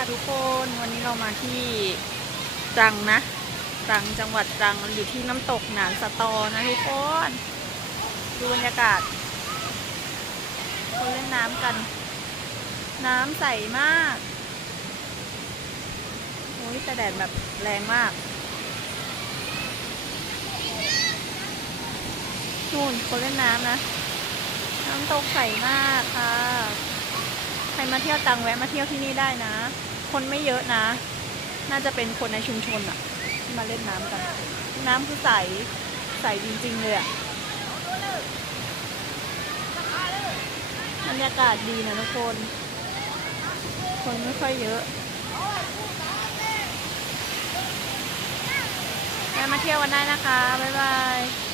ค่ะทุกคนวันนี้เรามาที่ตรังนะตรังจังหวัดตรังอยู่ที่น้ำตกหนานสตอนะทุกคนดูบรรยากาศคนเล่นน้ำกัน น้ำใสมากโอ้ยแต่แดดแบบแรงมากนู่นคนเล่นน้ำนะ น้ำตกใสมากค่ะ มาเที่ยวตังแวะมาเที่ยวที่นี่ได้นะ คนไม่เยอะนะ น่าจะเป็นคนในชุมชนอะที่มาเล่นน้ำกัน น้ำคือใส ใสจริงๆเลยอะบรรยากาศดีนะทุกคน คนไม่ค่อยเยอะแวะมาเที่ยวกันได้นะคะ บ๊ายบาย